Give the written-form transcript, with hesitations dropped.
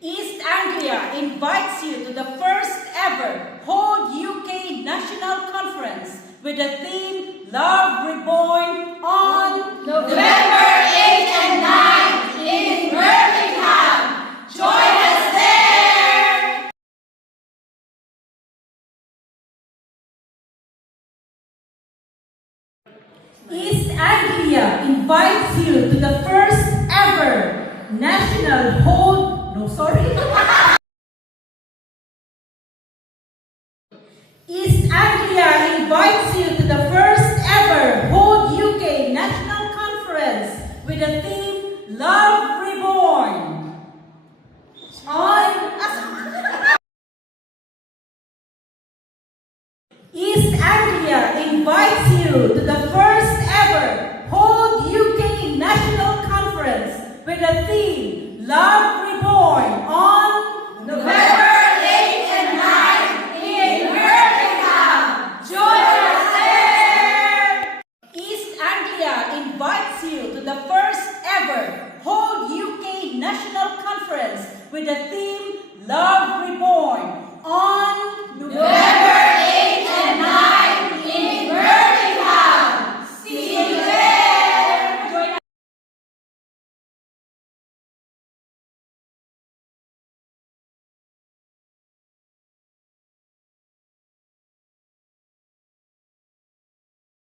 East Anglia invites you to the first ever Hold UK National Conference with the theme Love Reborn on November 8 and 9 in Birmingham. Join us there! East Anglia invites you to the first ever National East Anglia invites you to the first ever Hold UK National Conference with the theme Love Reborn on East Anglia invites you to the first ever Hold UK National Conference with the theme Love Reborn on November 8 and 9 in Birmingham. Join us there! East Anglia invites you to the first ever Hold UK National Conference with the theme